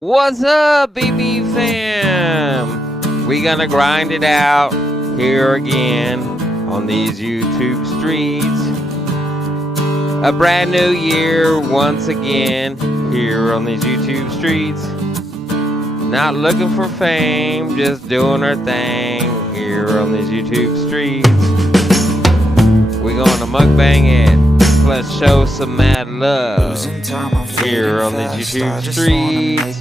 What's up, BB fam? We gonna grind it out here again on these YouTube streets. A brand new year once again here on these YouTube streets. Not looking for fame, just doing our thing here on these YouTube streets. We gonna mukbang it. Let's show some mad love here on these YouTube streets.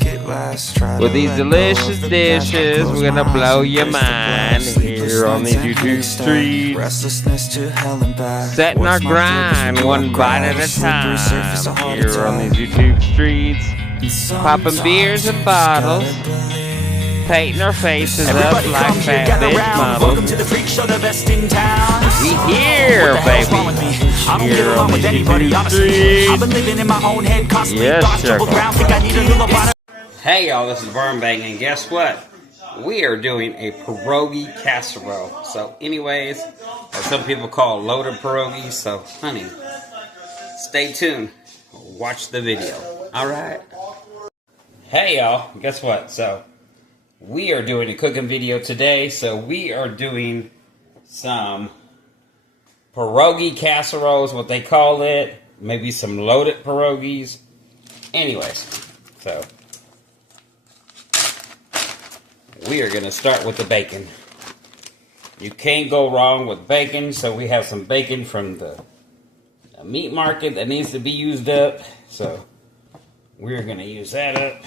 With these delicious dishes, we're gonna blow your mind here on these YouTube streets. Setting our grind one bite at a time here on these YouTube streets. Popping beers and bottles, painting our faces up like fat bitch models. We here, baby. Here on the YouTube streets. Yes, sir. Hey, y'all, this is Bang, and guess what? We are doing a pierogi casserole. So, anyways, as some people call loaded pierogies. So, honey, stay tuned. Watch the video. All right. Hey, y'all. Guess what? So, we are doing a cooking video today. So, we are doing some pierogi casserole is what they call it. Maybe some loaded pierogies. Anyways, so we are going to start with the bacon. You can't go wrong with bacon. So we have some bacon from the meat market that needs to be used up. So we're going to use that up.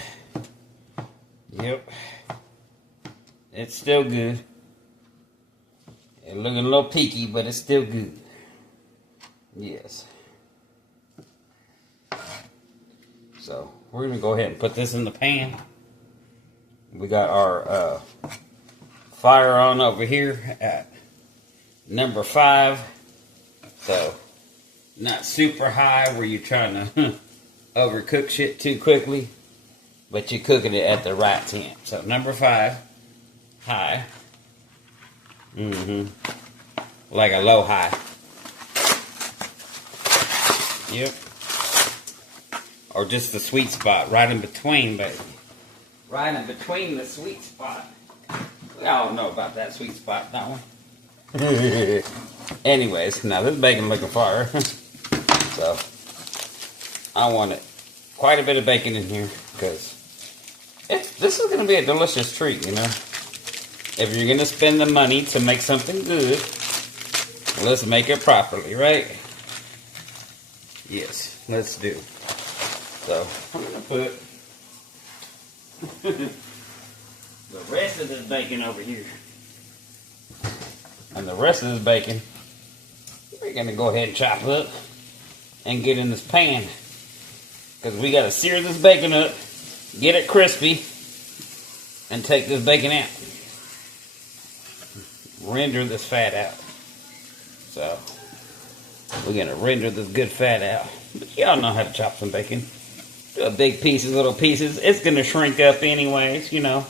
Yep. It's still good. It's looking a little peaky, but it's still good. Yes. So, we're going to go ahead and put this in the pan. We got our fire on over here at number 5. So, not super high where you're trying to overcook shit too quickly. But you're cooking it at the right temp. So, number 5, high. Like a low high. Yep. Or just the sweet spot, right in between, baby. Right in between the sweet spot. We all know about that sweet spot, don't we? Anyways, now this bacon looking fire. So, I wanted quite a bit of bacon in here, because this is going to be a delicious treat, you know. If you're going to spend the money to make something good, let's make it properly, right? Yes, let's do. So, I'm going to put the rest of this bacon over here. And the rest of this bacon, we're going to go ahead and chop up and get in this pan. Because we got to sear this bacon up, get it crispy, and take this bacon out. Render this fat out. So, we're going to render this good fat out. But y'all know how to chop some bacon. Do a big pieces, little pieces. It's going to shrink up anyways, you know.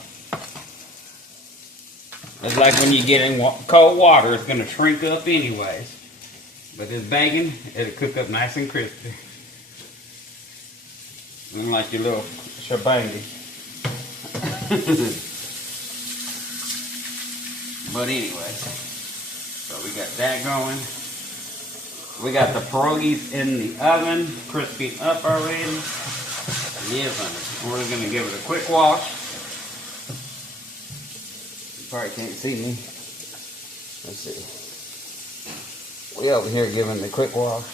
It's like when you get in cold water, it's going to shrink up anyways. But this bacon, it'll cook up nice and crispy. Like your little shabangi. But anyways, so we got that going. We got the pierogies in the oven, crisping up already. Yes, honey. We're going to give it a quick wash. You probably can't see me. Let's see. We over here giving it a quick wash.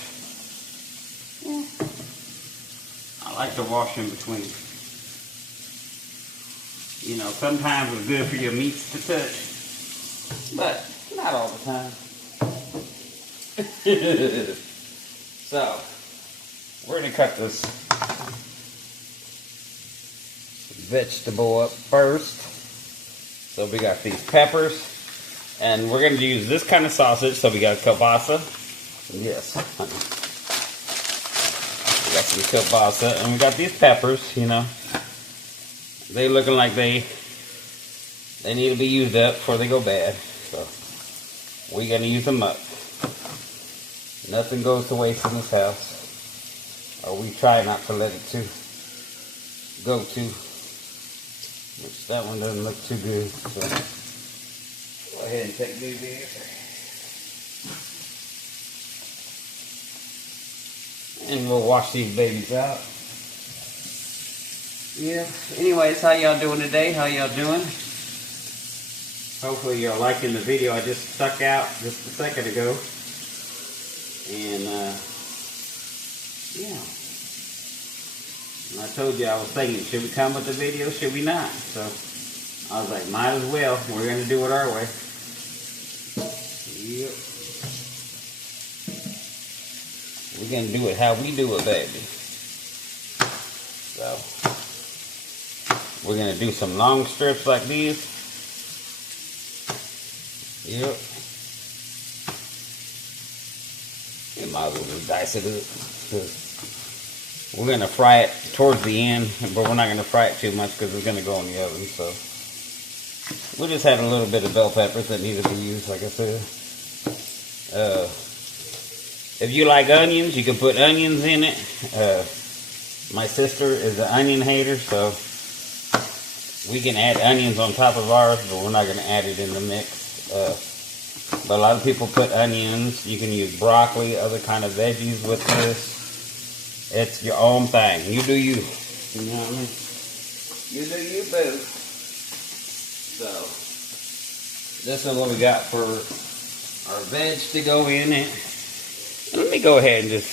Yeah. I like to wash in between. You know, sometimes it's good for your meats to touch, but not all the time. So, we're going to cut this vegetable up first. So we got these peppers, and we're going to use this kind of sausage. So we got kielbasa. Yes, honey. We got some kielbasa, and we got these peppers. You know, they looking like they need to be used up before they go bad. So we're going to use them up. Nothing goes to waste in this house, or we try not to let it go to. Which that one doesn't look too good. So go ahead and take these in. And we'll wash these babies out. Yeah. Anyways, how y'all doing today? How y'all doing? Hopefully you're liking the video I just stuck out just a second ago. And yeah. And I told you I was thinking, should we come with the video? Should we not? So I was like, might as well. We're gonna do it our way. Yep. We're gonna do it how we do it, baby. So we're gonna do some long strips like these. Yep. You might as well just dice it up. We're gonna fry it towards the end, but we're not gonna fry it too much because it's gonna go in the oven. So we just had a little bit of bell peppers that needed to be used, like I said. If you like onions, you can put onions in it. My sister is an onion hater, so we can add onions on top of ours, but we're not gonna add it in the mix. But a lot of people put onions. You can use broccoli, other kind of veggies with this. It's your own thing. You do you. You know what I mean? You do you, boo. So, this is what we got for our veg to go in it. Let me go ahead and just,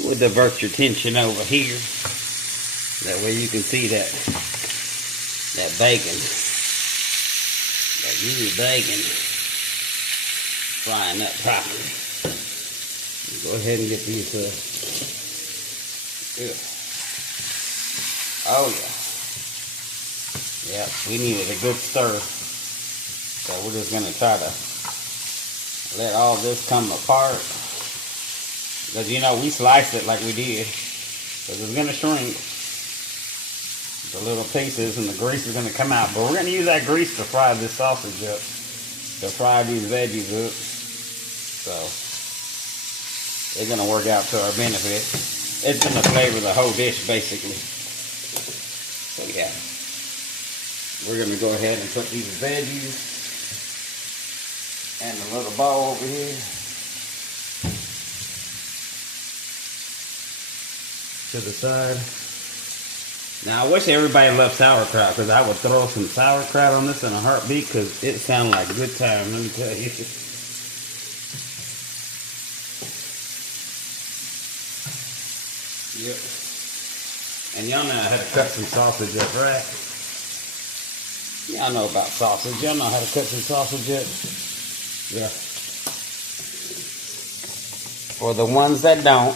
we'll divert your attention over here. That way you can see that bacon. That new bacon frying up properly. Go ahead and get these, good. Oh yeah. Yeah, we needed a good stir. So we're just gonna try to let all this come apart. Because you know, we sliced it like we did. Because it's gonna shrink. The little pieces and the grease is going to come out. But we're going to use that grease to fry this sausage up. To fry these veggies up. So, it's going to work out to our benefit. It's going to flavor the whole dish, basically. So, yeah. We're going to go ahead and put these veggies in the little bowl over here. To the side. Now, I wish everybody loved sauerkraut, because I would throw some sauerkraut on this in a heartbeat, because it sounds like a good time, let me tell you. Yep. And y'all know how to cut some sausage up, right? Y'all know about sausage. Y'all know how to cut some sausage up. Yeah. For the ones that don't,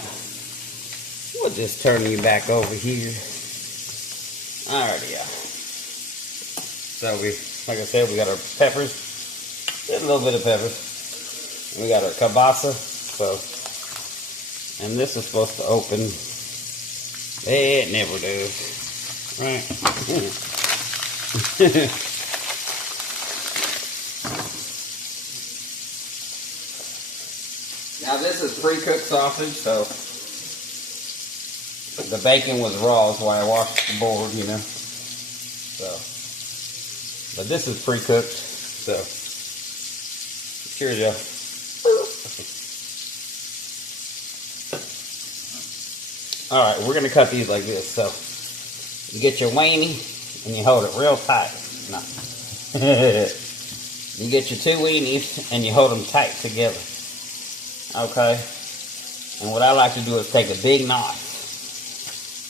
we'll just turn you back over here. Alrighty, yeah. So like I said, we got our peppers. Just a little bit of peppers. We got our kielbasa. So, and this is supposed to open. It never does. Right? Now this is pre-cooked sausage, so the bacon was raw, that's why I washed the board, you know. So, but this is pre-cooked, so cheers, y'all. Alright, we're going to cut these like this. So, you get your weenie and you hold it real tight. No. You get your two weenies and you hold them tight together. Okay? And what I like to do is take a big knife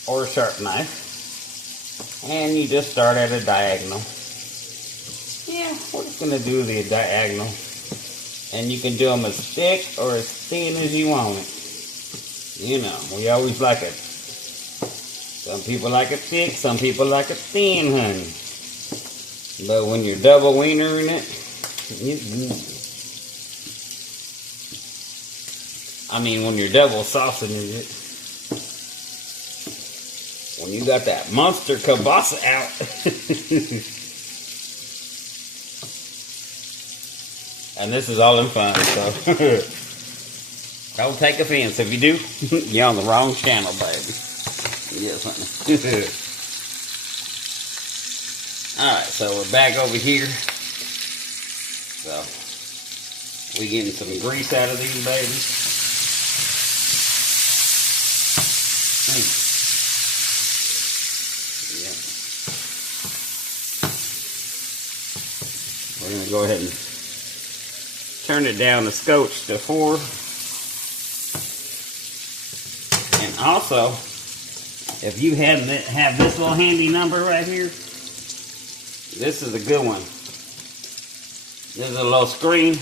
or a sharp knife and you just start at a diagonal. Yeah, we're just going to do the diagonal. And you can do them as thick or as thin as you want it. You know, we always like it. Some people like it thick, some people like it thin, honey. But when you're double wienering it, I mean, when you're double sausaging it, when you got that monster kielbasa out, and this is all in fun, so don't take offense. If you do, you're on the wrong channel, baby. Yes, honey. Alright, so we're back over here. So, we getting some grease out of these babies. Yep. We're going to go ahead and turn it down the scotch to 4. And also, if you have this little handy number right here, this is a good one. This is a little screen.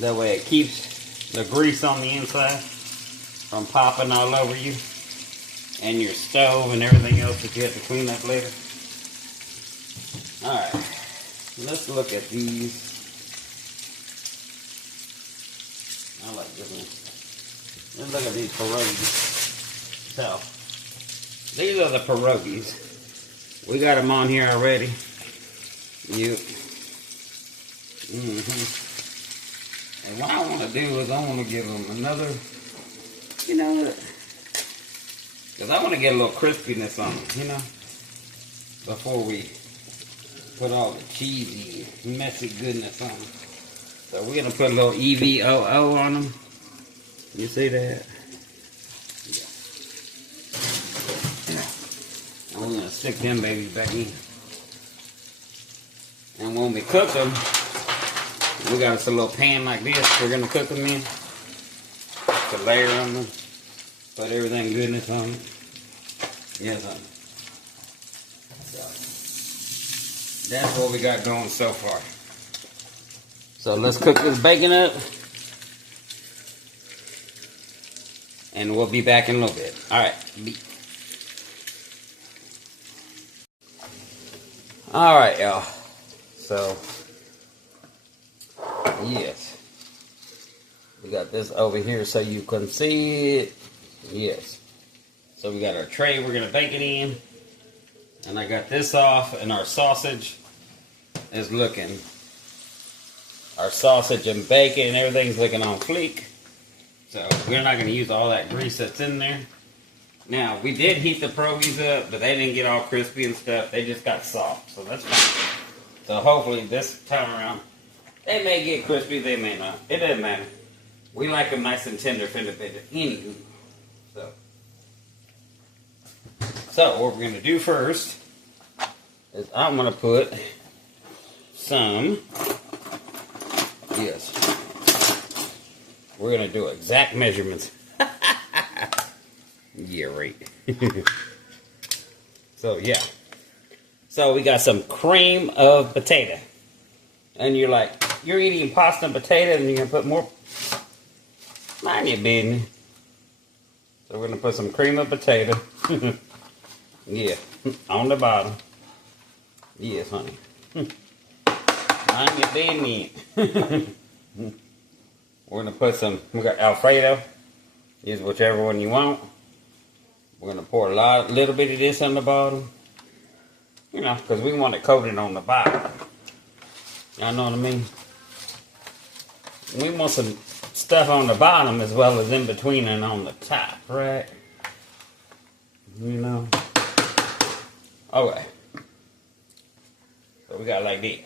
That way it keeps the grease on the inside from popping all over you and your stove and everything else that you have to clean up later. Alright, let's look at these. I like this one. Let's look at these pierogies. So, these are the pierogies. We got them on here already. And what I want to do is I want to give them another, you know, because I want to get a little crispiness on them, you know, before we put all the cheesy, messy goodness on them. So we're going to put a little EVOO on them. You see that? Yeah. And we're going to stick them babies back in. And when we cook them, we got us a little pan like this. We're going to cook them in. To layer on them. Put everything goodness on it. Yes, honey. So, that's what we got going so far. So let's cook this bacon up. And we'll be back in a little bit. Alright. Alright, y'all. So, yes. We got this over here so you can see it. Yes. So we got our tray we're going to bake it in. And I got this off, and our sausage is looking. Our sausage and bacon and everything's looking on fleek. So we're not going to use all that grease that's in there. Now, we did heat the pierogies up, but they didn't get all crispy and stuff. They just got soft, so that's fine. So hopefully this time around, they may get crispy, they may not. It doesn't matter. We like them nice and tender, anywho. So what we're going to do first is I'm going to put some, yes, we're going to do exact measurements. Yeah, right. So, yeah. So, we got some cream of potato. And you're like, you're eating pasta and potato and you're going to put more. Mind your business. So, we're going to put some cream of potato. Yeah, on the bottom. Yes, honey. Mind your business. We're going to put some, we got Alfredo. Use whichever one you want. We're going to pour a little bit of this on the bottom. You know, because we want it coated on the bottom. Y'all know what I mean? We want some stuff on the bottom as well as in between and on the top, right? You know? Okay. So we got like that.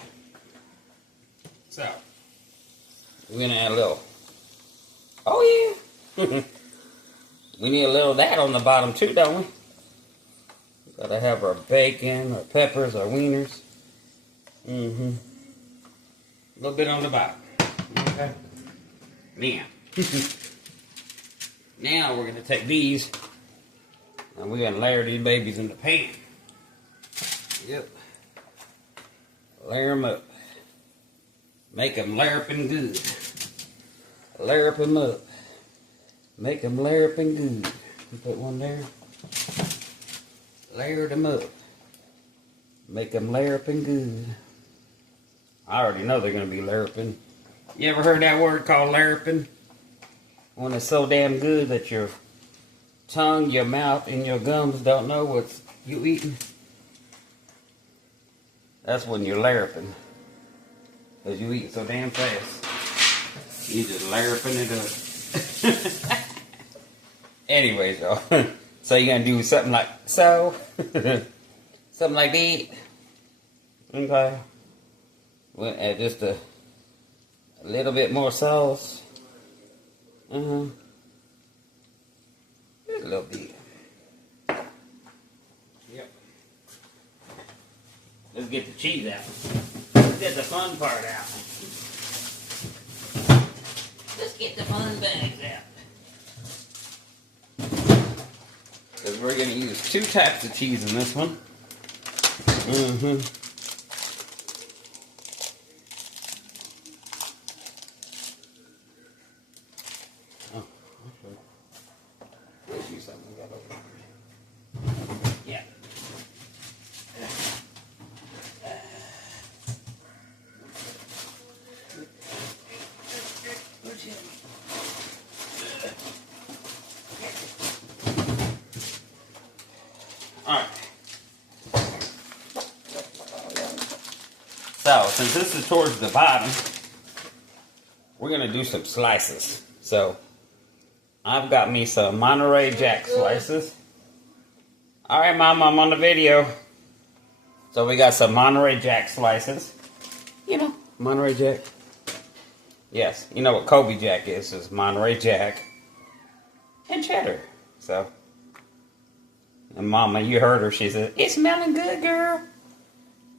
So, we're going to add a little. Oh, yeah. We need a little of that on the bottom too, don't we? Gotta have our bacon, our peppers, our wieners. A little bit on the bottom. Okay. Now. Now we're gonna take these and we're gonna layer these babies in the pan. Yep. Layer them up. Make them larping good. Larp them up. Make them layer up and good. Put one there. Layer them up. Make them layer up and good. I already know they're going to be larping. You ever heard that word called larping? When it's so damn good that your tongue, your mouth, and your gums don't know what you eating? That's when you're larping. Because you eat so damn fast. You just larping it up. Anyways, y'all. So you're going to do something like so. Something like that. Okay. We'll add just a little bit more sauce. Just a little bit. Yep. Let's get the cheese out. Let's get the fun part out. Let's get the fun bags out. Because we're going to use 2 types of cheese in this one. Oh, okay. Let's use something we got over here. Yeah. Alright. So, since this is towards the bottom, we're going to do some slices. So, I've got me some Monterey Jack slices. Alright, Mom, I'm on the video. So, we got some Monterey Jack slices. You know, Monterey Jack. Yes, you know what Kobe Jack is Monterey Jack and cheddar. So, and Mama, you heard her, she said, "It's smelling good, girl."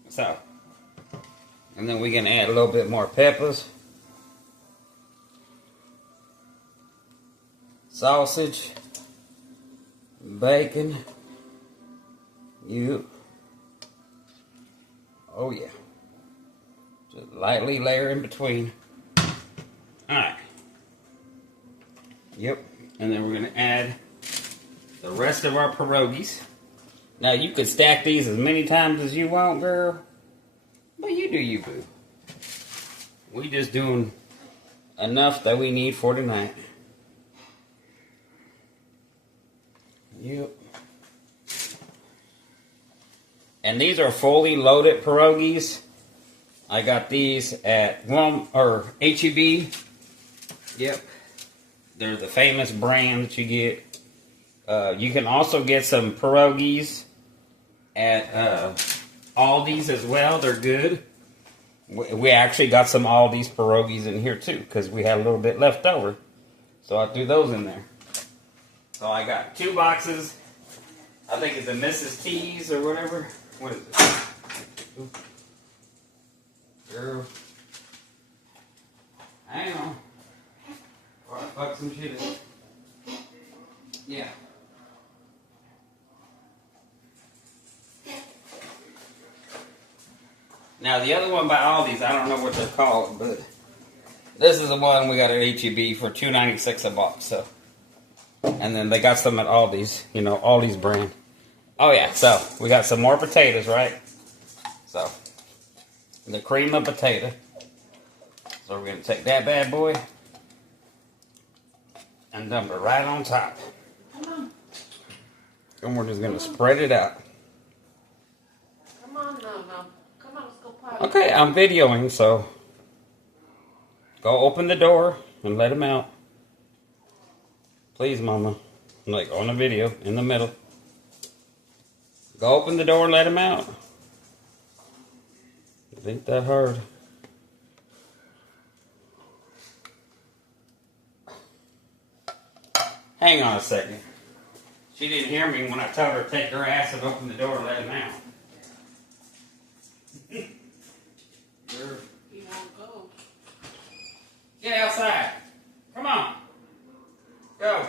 So, and then we're going to add a little bit more peppers. Sausage. Bacon. Oh yeah. Just lightly layer in between. Alright. Yep. And then we're going to add the rest of our pierogies. Now you could stack these as many times as you want, girl. But you do you, boo. We just doing enough that we need for tonight. Yep. And these are fully loaded pierogies. I got these at HEB. Yep. They're the famous brand that you get. You can also get some pierogies at Aldi's as well. They're good. We actually got some Aldi's pierogies in here too, because we had a little bit left over. So I threw those in there. So I got 2 boxes. I think it's a Mrs. T's or whatever. What is it? Ooh. Girl. Hang on. Or I fuck some shit up. Yeah. Now the other one by Aldi's, I don't know what they're called, but this is the one we got at HEB for $2.96 a box. So, and then they got some at Aldi's, you know, Aldi's brand. Oh yeah, so we got some more potatoes, right? So the cream of potato. So we're gonna take that bad boy and dump it right on top. Come on. And we're just gonna spread it out. Come on now. Come on, let's go party. Okay, I'm videoing, so go open the door and let him out. Please, Mama. I'm like on the video, in the middle. Go open the door and let him out. It ain't that hard. Hang on a second. She didn't hear me when I told her to take her ass and open the door and let him out. He won't go. Get outside. Come on. Go.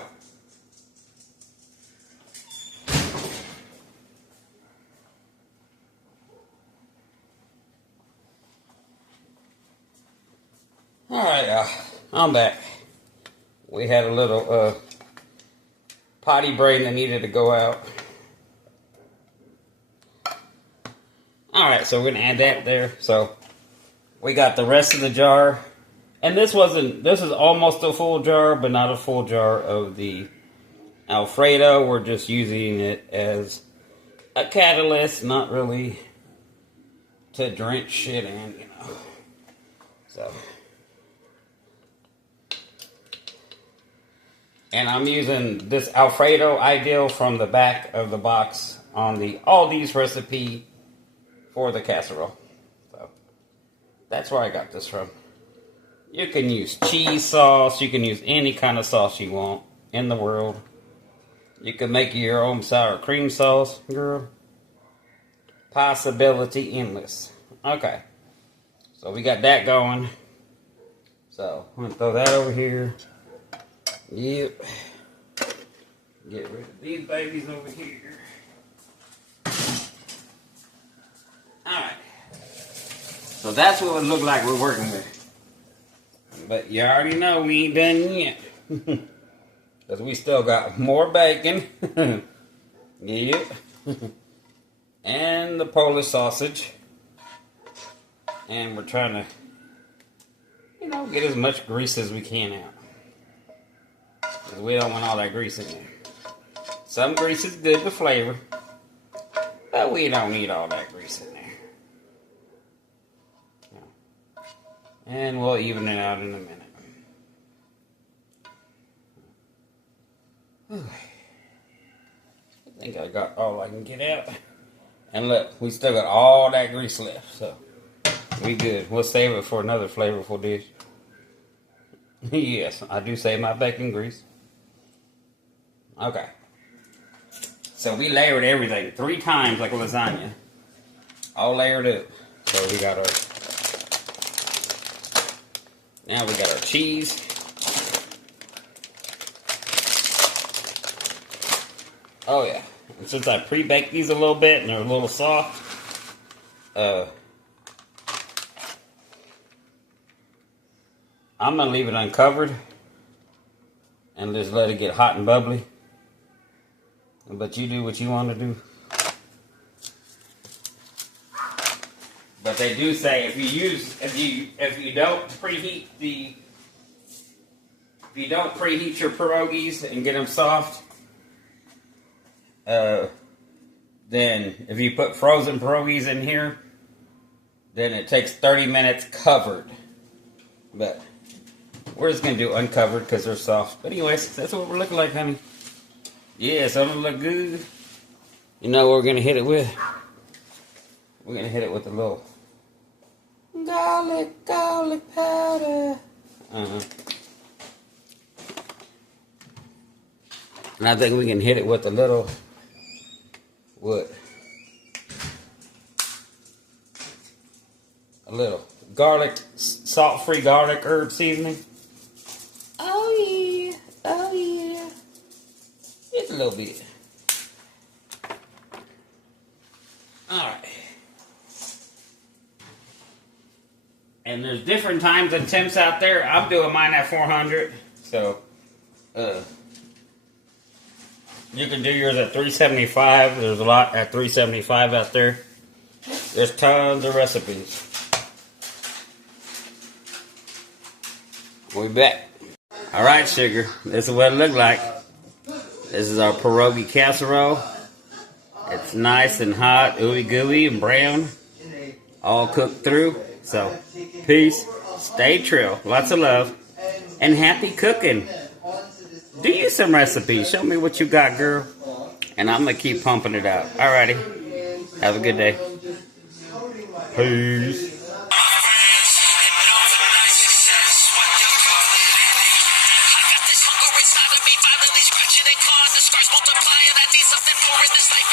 Alright, I'm back. We had a little potty brain that needed to go out. Alright, so we're going to add that there. So we got the rest of the jar. And this is almost a full jar, but not a full jar of the Alfredo. We're just using it as a catalyst, not really to drench shit in, you know. So. And I'm using this Alfredo Ideal from the back of the box on the Aldi's recipe for the casserole. That's where I got this from. You can use cheese sauce. You can use any kind of sauce you want in the world. You can make your own sour cream sauce, girl. Possibility endless. Okay. So we got that going. So I'm going to throw that over here. Yep. Get rid of these babies over here. Alright. So that's what it would look like we're working with. But you already know we ain't done yet. Because we still got more bacon. Yep. And the Polish sausage. And we're trying to, you know, get as much grease as we can out. Because we don't want all that grease in there. Some grease is good for flavor. But we don't need all that grease in there. And we'll even it out in a minute. I think I got all I can get out. And look, we still got all that grease left, so we good. We'll save it for another flavorful dish. Yes, I do save my bacon grease. Okay. So we layered everything 3 times like a lasagna. All layered up. So we got our... Now we got our cheese. Oh yeah. And since I pre-baked these a little bit and they're a little soft, I'm gonna leave it uncovered and just let it get hot and bubbly. But you do what you want to do. But they do say if you don't preheat your pierogies and get them soft, then if you put frozen pierogies in here, then it takes 30 minutes covered. But we're just gonna do uncovered because they're soft. But anyways, that's what we're looking like, honey. Yeah, something look good. You know what we're gonna hit it with? We're gonna hit it with a little garlic powder. And I think we can hit it with a little what? A little garlic, salt-free garlic herb seasoning. Oh yeah, oh yeah. Just a little bit. Alright. And there's different times and temps out there. I'm doing mine at 400. So, you can do yours at 375. There's a lot at 375 out there. There's tons of recipes. We're back. Alright, sugar. This is what it looked like. This is our pierogi casserole. It's nice and hot, ooey gooey and brown. All cooked through. So, peace, stay true, lots of love, and happy cooking. Do you some recipes. Show me what you got, girl. And I'm going to keep pumping it out. Alrighty. Have a good day. Peace.